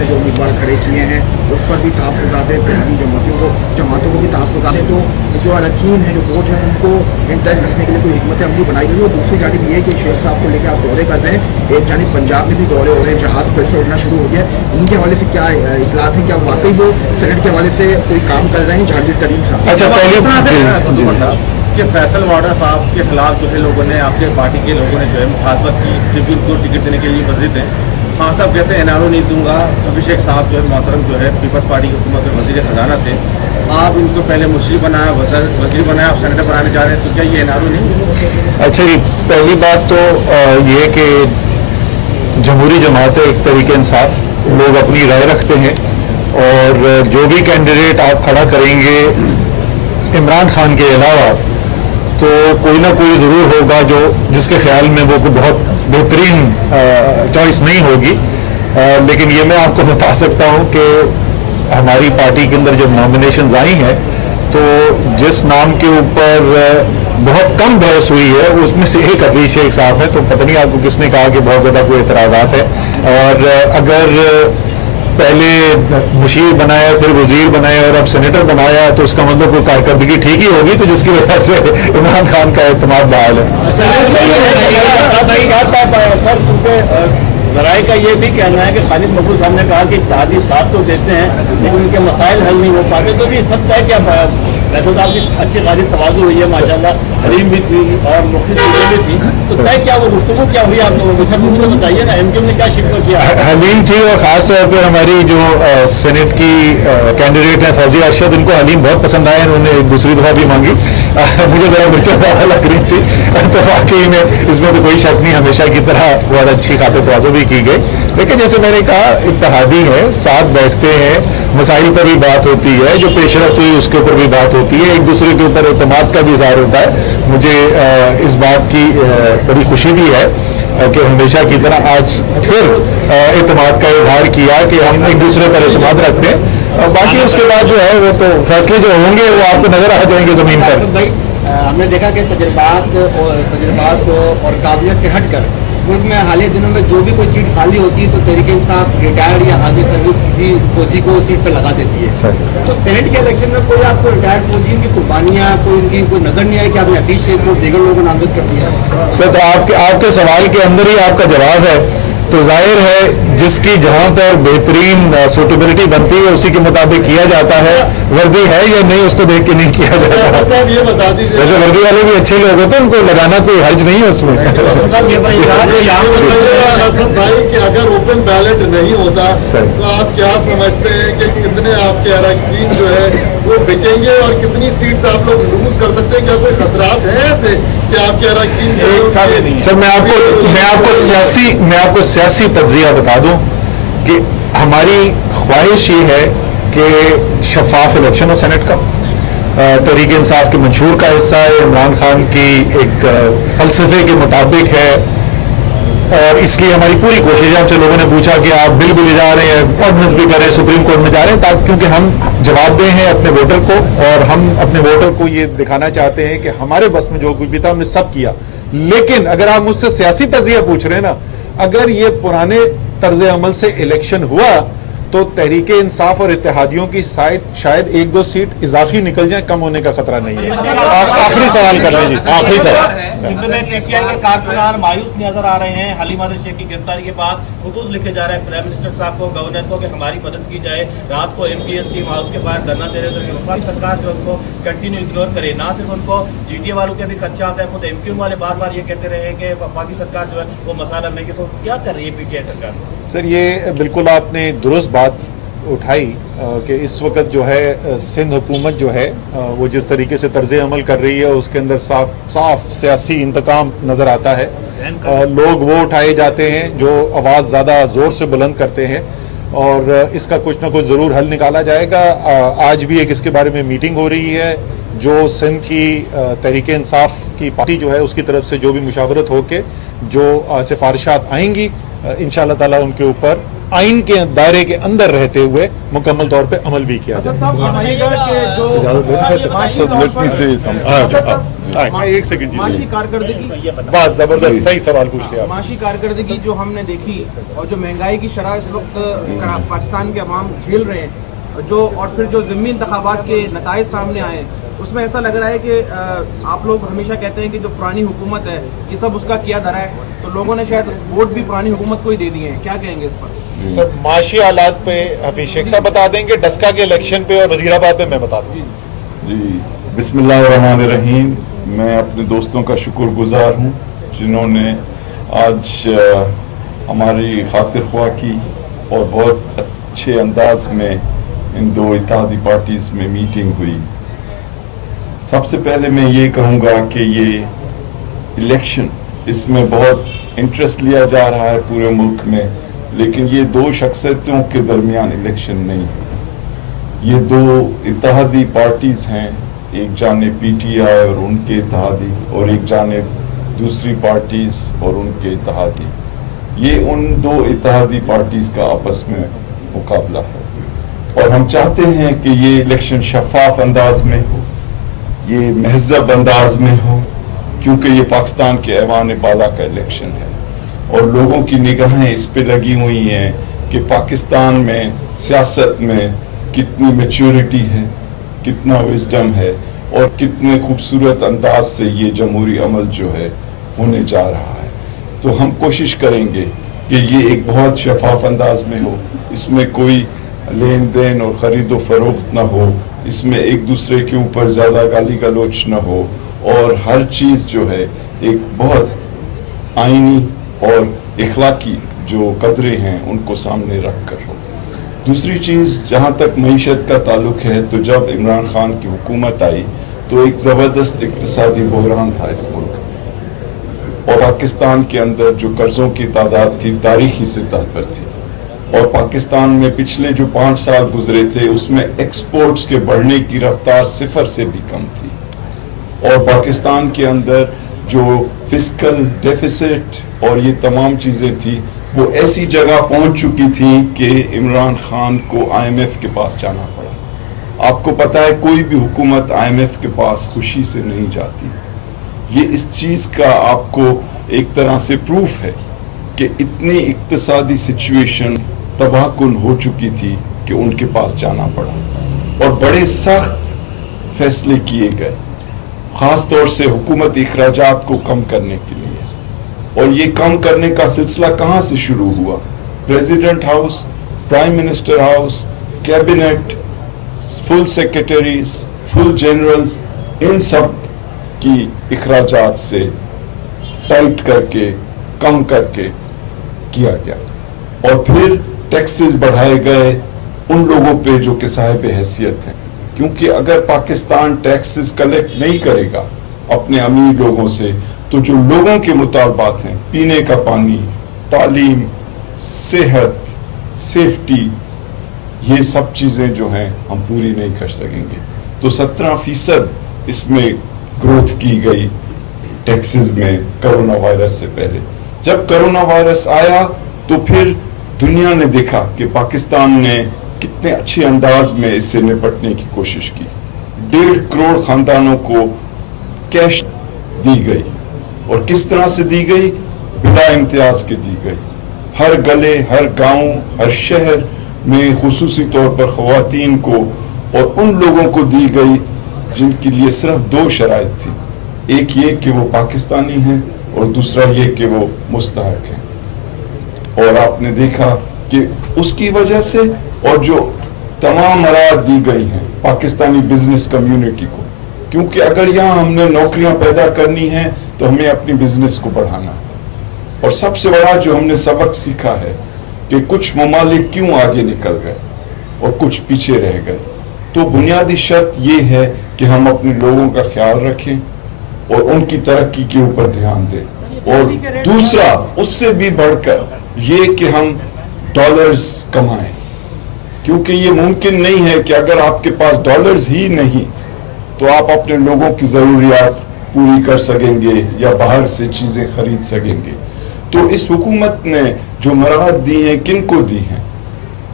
ने जो उम्मीदवार खड़े किए हैं उस पर भी तहफ़्फ़ुज़ात इत्तेहादी जमातों को भी तहफ़्फ़ुज़ात है, तो जो अरकान हैं, जो वोट हैं, उनको इंटरेस्ट रखने के लिए कोई हिकमत अमली बनाई गई है। और दूसरी जानिब ये है कि शेख साहब को लेकर आप दौरे कर रहे हैं, एक जानिब पंजाब में भी दौरे हो रहे हैं, जहाज़ फिर से उड़ना शुरू हो गया, उनके हवाले से क्या इतलात है, क्या वाकई वो सेनेट के हवाले से कोई काम कर रहे हैं जहांगीर करीम साहब? अच्छा, पहले कि फैसल वाडा साहब के खिलाफ जो है लोगों ने, आपके पार्टी के लोगों ने जो है मुखालफत की, क्योंकि उनको टिकट देने के लिए वजीर हैं। खान साहब कहते हैं एनआरओ नहीं दूंगा। अभिषेक साहब जो है मोहतरम जो है पीपल्स पार्टी की हुकूमत में वजीर खजाना थे, आप इनको पहले मुशीर बनाया, वजीर बनाया, आप सेनेटर बनाने जा रहे हैं, तो क्या ये एनआरओ नहीं? अच्छा जी, पहली बात तो ये कि जमहूरी जमात है, एक तरीके इंसाफ, लोग अपनी राय रखते हैं और जो भी कैंडिडेट आप खड़ा करेंगे इमरान खान के अलावा तो कोई ना कोई ज़रूर होगा जो जिसके ख्याल में वो बहुत बेहतरीन चॉइस नहीं होगी। लेकिन ये मैं आपको बता सकता हूँ कि हमारी पार्टी के अंदर जब नॉमिनेशंस आई हैं तो जिस नाम के ऊपर बहुत कम बहस हुई है उसमें से एक हफीज शेख साहब है। तो पता नहीं आपको किसने कहा कि बहुत ज़्यादा कोई एतराज़ात है, और अगर पहले मुशीर बनाया, फिर वजीर बनाया और अब सेनेटर बनाया, तो उसका मतलब कोई कारकर्दगी ठीक ही होगी, तो जिसकी वजह से इमरान खान का एतमाद बहाल है। सर, क्योंकि ज़राए का ये भी कहना है कि खालिद मकबूल साहब ने कहा कि इत्तेहादी साथ तो देते हैं लेकिन उनके मसाइल हल नहीं हो पाते, तो भी सब तय क्या वैसे तो आपकी अच्छी खाली तवाज़ु हुई है माशाल्लाह, हलीम भी थी और मुख्तलिफ चीज़ें भी थी, तो तय क्या वो गुफ्तगू क्या हुई आप लोगों के साथ, मुझे बताइए ना, एमक्यू ने क्या शिकवा किया? हलीम थी, और ख़ास तौर पर हमारी जो सेनेट की कैंडिडेट हैं फौजी अरशद, उनको हलीम बहुत पसंद आया, उन्होंने एक दूसरी दफ़ा भी मांगी। मुझे ज़रा मिर्चा ज़्यादा लग रही थी, तो वाकई में इसमें तो कोई शक नहीं, हमेशा की तरह बहुत अच्छी खातिर तवाज़ु भी की गई। लेकिन जैसे मैंने कहा, इत्तेहादी है, साथ बैठते हैं, मसाइल पर भी बात होती है, जो पेशरफ्त हुई उसके ऊपर भी बात होती है, एक दूसरे के ऊपर एतमाद का भी इज़हार होता है। मुझे इस बात की बड़ी खुशी भी है कि हमेशा की तरह आज फिर एतमाद का इजहार किया कि हम एक दूसरे पर एतमाद रखते हैं। बाकी उसके बाद जो है वो तो फैसले जो होंगे वो आपको नजर आ जाएंगे ज़मीन पर। हमने देखा कि तजर्बात और काबिलियत से हटकर मुल्क में हाल ही दिनों में जो भी कोई सीट खाली होती है तो तहरीक इंसाफ रिटायर्ड या हाजिर सर्विस किसी फौजी को सीट पर लगा देती है। तो सेनेट के इलेक्शन में कोई आपको रिटायर्ड फौजी की कुर्बानियाँ कोई उनकी कोई नजर नहीं आई कि आपने हफीज शेख को दीगर लोगों को नामजद कर दिया? सर, तो आपके सवाल के अंदर ही आपका जवाब है। तो जाहिर है जिसकी जहाँ पर बेहतरीन सूटेबिलिटी बनती है उसी के मुताबिक किया जाता है। वर्दी है या नहीं उसको देख के नहीं किया जाता। ये बता दीजिए, वैसे वर्दी वाले भी अच्छे लोग होते हैं, उनको लगाना कोई हर्ज नहीं है उसमें। असद भाई कि अगर ओपन बैलेट नहीं होता तो आप क्या समझते हैं कि कितने आपके अरकान जो है वो बिकेंगे और कितनी सीट्स आप लोग लूज कर सकते हैं? क्या कोई खतरात है ऐसे कि आपके अरकान? सर, मैं आपको सियासी तज्जिया बता दूं कि हमारी ख्वाहिश ये है कि शफाफ इलेक्शन हो सेनेट का। तहरीक इंसाफ के मंशूर का हिस्सा है, इमरान खान की एक फलसफे के मुताबिक है, और इसलिए हमारी पूरी कोशिश है। हमसे लोगों ने पूछा कि आप बिल भी ले जा रहे हैं, ऑर्डिनेंस भी कर रहे हैं, सुप्रीम कोर्ट में जा रहे हैं, ताकि क्योंकि हम जवाबदेह हैं अपने वोटर को, और हम अपने वोटर को ये दिखाना चाहते हैं कि हमारे बस में जो कुछ भी था हमने सब किया। लेकिन अगर आप मुझसे सियासी तज्जिया पूछ रहे हैं ना, अगर ये पुराने तर्ज अमल से इलेक्शन हुआ तो तहरीक इंसाफ और इत्तेहादियों की शायद 1-2 सीट इजाफी निकल जाए, कम होने का खतरा नहीं है। आखिरी सवाल कर लें जी, आखिरी सवाल। कारकुनान मायूस नजर आ रहे हैं। हलीम शेख की गिरफ्तारी के बाद खुतूत लिखे जा रहे हैं प्राइम मिनिस्टर साहब को, गवर्नर को, कि हमारी मदद की जाए। रात को MPSC हाउस के बाहर धरना दे रहे थे। वफाक सरकार जो उनको कंटिन्यू इग्नोर करे, ना सिर्फ उनको GTA वालों के भी खर्चा आता है, खुद MQ वाले बार बार ये कहते रहे हैं कि वफाकी सरकार जो है वो मसाला नहीं, तो क्या कर रही है PTI सरकार? सर, ये बिल्कुल आपने दुरुस्त बात उठाई कि इस वक्त जो है सिंध हुकूमत जो है वो जिस तरीके से तर्ज अमल कर रही है उसके अंदर साफ सियासी इंतकाम नज़र आता है। लोग वो उठाए जाते हैं जो आवाज़ ज़्यादा ज़ोर से बुलंद करते हैं, और इसका कुछ ना कुछ ज़रूर हल निकाला जाएगा। आज भी एक इसके बारे में मीटिंग हो रही है, जो सिंध की तहरीक इंसाफ की पार्टी जो है उसकी तरफ से जो भी मुशावरत हो के जो सिफारिशात आएंगी इंशाअल्लाह ताला उनके ऊपर आइन के दायरे के अंदर रहते हुए मुकम्मल तौर पे अमल भी किया जाए। एक सेकंड माशी कारकर्दगी बस जबरदस्त सही सवाल पूछ लिया। माशी कारकर्दगी जो हमने देखी और जो महंगाई की शरह इस वक्त पाकिस्तान के अवाम झेल रहे हैं, जो और फिर जो ज़िमनी इंतखाबात के नताइज सामने आए, उसमें ऐसा लग रहा है कि आप लोग हमेशा कहते हैं कि जो पुरानी हुकूमत है ये सब उसका किया धरा है, तो लोगों ने शायद वोट भी पुरानी हुकूमत को ही दे दिए हैं, क्या कहेंगे इस पर? सर माशी हालात पे हफीज शेख साहब बता देंगे, डस्का के इलेक्शन पे और वजीराबाद पे मैं बता दूँ। जी बिस्मिल्लाहिर्रहमानिर्रहीम। मैं अपने दोस्तों का शुक्रगुजार हूँ जिन्होंने आज हमारी खातिर ख्वाह की और बहुत अच्छे अंदाज में इन दो इत्तेहादी पार्टीज़ में मीटिंग हुई। सबसे पहले मैं ये कहूँगा कि ये इलेक्शन, इसमें बहुत इंटरेस्ट लिया जा रहा है पूरे मुल्क में, लेकिन ये दो शख्सियतों के दरमियान इलेक्शन नहीं है। ये दो इत्तेहादी पार्टीज़ हैं, एक जानिब पीटीआई और उनके इत्तेहादी और एक जानिब दूसरी पार्टीज़ और उनके इत्तेहादी। ये उन दो इत्तेहादी पार्टीज़ का आपस में मुकाबला है और हम चाहते हैं कि ये इलेक्शन शफाफ अंदाज में हो, ये महज़ब अंदाज में हो, क्योंकि ये पाकिस्तान के ऐवान बाला का इलेक्शन है और लोगों की निगाहें इस पे लगी हुई हैं कि पाकिस्तान में सियासत में कितनी मैच्योरिटी है, कितना विजडम है और कितने खूबसूरत अंदाज से ये जमहूरी अमल जो है होने जा रहा है। तो हम कोशिश करेंगे कि ये एक बहुत शफाफ अंदाज में हो, इसमें कोई लेन देन और ख़रीदो फरोख्त ना हो, इसमें एक दूसरे के ऊपर ज़्यादा गाली गलोच ना हो और हर चीज़ जो है एक बहुत आईनी और इखलाकी जो कदरें हैं उनको सामने रख कर हो। दूसरी चीज़, जहाँ तक मईशत का ताल्लुक है, तो जब इमरान खान की हुकूमत आई तो एक ज़बरदस्त इक़्तिसादी बहरान था इस मुल्क में और पाकिस्तान के अंदर जो कर्ज़ों की तादाद थी तारीखी सतह पर थी और पाकिस्तान में पिछले जो 5 साल गुजरे थे उसमें एक्सपोर्ट्स के बढ़ने की रफ्तार 0 से भी कम थी और पाकिस्तान के अंदर जो फिस्कल डेफिसिट और ये तमाम चीज़ें थी वो ऐसी जगह पहुंच चुकी थी कि इमरान खान को आईएमएफ के पास जाना पड़ा। आपको पता है कोई भी हुकूमत आईएमएफ के पास खुशी से नहीं जाती। ये इस चीज़ का आपको एक तरह से प्रूफ है कि इतनी इक्तिसादी सिचुएशन तबाहकुन हो चुकी थी कि उनके पास जाना पड़ा और बड़े सख्त फैसले किए गए, ख़ास तौर से हुकूमती अखराजात को कम करने के लिए। और ये कम करने का सिलसिला कहाँ से शुरू हुआ? President house, prime minister house, cabinet, full secretaries, full generals, इन सब की अखराजात से टाइट करके कम करके किया गया और फिर टैक्सेस बढ़ाए गए उन लोगों पे जो कि साहिब हैसियत हैं, क्योंकि अगर पाकिस्तान टैक्सेस कलेक्ट नहीं करेगा अपने अमीर लोगों से तो जो लोगों के मुतालबात हैं, पीने का पानी, तालीम, सेहत, सेफ्टी, ये सब चीज़ें जो हैं हम पूरी नहीं कर सकेंगे। तो 17% इसमें ग्रोथ की गई टैक्सेस में कोरोना वायरस से पहले। जब कोरोना वायरस आया तो फिर दुनिया ने देखा कि पाकिस्तान ने कितने अच्छे अंदाज में इससे निपटने की कोशिश की। 1.5 करोड़ खानदानों को कैश दी गई और किस तरह से दी गई? बिला इम्तियाज के दी गई। हर गले, हर गांव, हर शहर में खुसूसी तौर पर ख़वातीन को और उन लोगों को दी गई जिनके लिए सिर्फ 2 शराइत थी, एक ये कि वो पाकिस्तानी हैं और दूसरा ये कि वो मुस्तहक हैं। और आपने देखा कि उसकी वजह से और जो तमाम मराद दी गई हैं पाकिस्तानी बिजनेस कम्युनिटी को, क्योंकि अगर यहाँ हमने नौकरियां पैदा करनी है तो हमें अपनी बिजनेस को बढ़ाना है। और सबसे बड़ा जो हमने सबक सीखा है कि कुछ ममालिक क्यों आगे निकल गए और कुछ पीछे रह गए, तो बुनियादी शर्त ये है कि हम अपने लोगों का ख्याल रखें और उनकी तरक्की के ऊपर ध्यान दें। और दूसरा उससे भी बढ़कर ये कि हम डॉलर्स कमाएं, क्योंकि ये मुमकिन नहीं है कि अगर आपके पास डॉलर्स ही नहीं तो आप अपने लोगों की ज़रूरियात पूरी कर सकेंगे या बाहर से चीज़ें खरीद सकेंगे। तो इस हुकूमत ने जो मराहत दी हैं किन को दी हैं?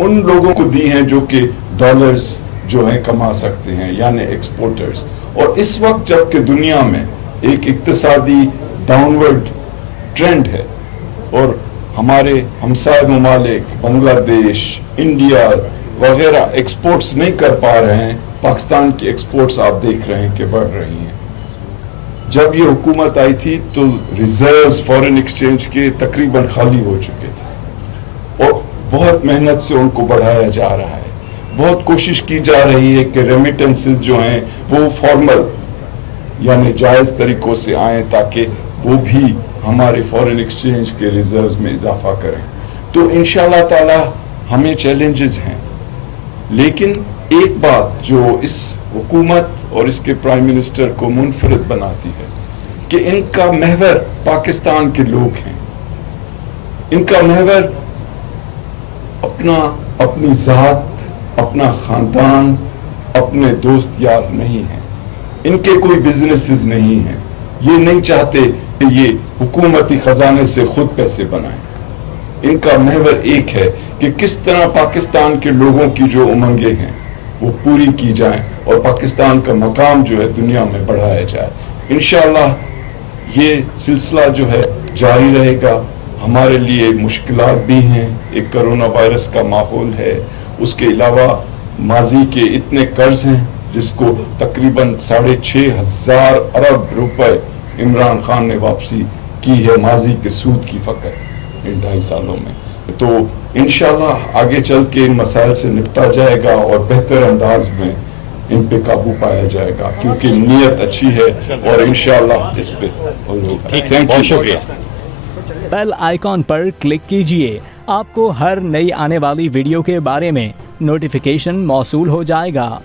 उन लोगों को दी हैं जो कि डॉलर्स जो हैं कमा सकते हैं, यानी एक्सपोर्टर्स। और इस वक्त जबकि दुनिया में एक इक्तिसादी डाउनवर्ड ट्रेंड है और हमारे हमसाय ममालिक बांग्लादेश, इंडिया वगैरह एक्सपोर्ट्स नहीं कर पा रहे हैं, पाकिस्तान की एक्सपोर्ट्स आप देख रहे हैं कि बढ़ रही हैं। जब ये हुकूमत आई थी तो रिजर्व्स फॉरेन एक्सचेंज के तकरीबन खाली हो चुके थे और बहुत मेहनत से उनको बढ़ाया जा रहा है। बहुत कोशिश की जा रही है कि रेमिटेंसेस जो हैं वो फॉर्मल यानी जायज़ तरीक़ों से आएँ ताकि वो भी हमारे फॉरेन एक्सचेंज के रिजर्व्स में इजाफा करें। तो इंशाअल्लाह ताला हमें चैलेंजेस हैं, लेकिन एक बात जो इस हुकूमत और इसके प्राइम मिनिस्टर को मुनफरिद बनाती है कि इनका महवर पाकिस्तान के लोग हैं। इनका महवर अपनी ज़ात, अपना ख़ानदान, अपने दोस्त यार नहीं है। इनके कोई बिजनेसेस नहीं हैं। ये नहीं चाहते कि ये हुकूमती ख़जाने से खुद पैसे बनाएं। इनका महवर एक है कि किस तरह पाकिस्तान के लोगों की जो उमंगें हैं वो पूरी की जाएं और पाकिस्तान का मकाम जो है दुनिया में बढ़ाया जाए। इंशाअल्लाह ये सिलसिला जो है जारी रहेगा। हमारे लिए मुश्किलात भी हैं, एक कोरोना वायरस का माहौल है, उसके अलावा माजी के इतने कर्ज हैं जिसको तकरीबन 6,500 अरब रुपए इमरान खान ने वापसी की है माजी के सूद की फ़कत इन 2.5 सालों में। तो इंशाअल्लाह आगे चल के इन मसाइल से निपटा जाएगा और बेहतर अंदाज में इन पे काबू पाया जाएगा क्योंकि नीयत अच्छी है और इंशाअल्लाह इस पे बहुत शुक्रिया। बेल आइकॉन पर क्लिक कीजिए, आपको हर नई आने वाली वीडियो के बारे में नोटिफिकेशन मौसूल हो जाएगा।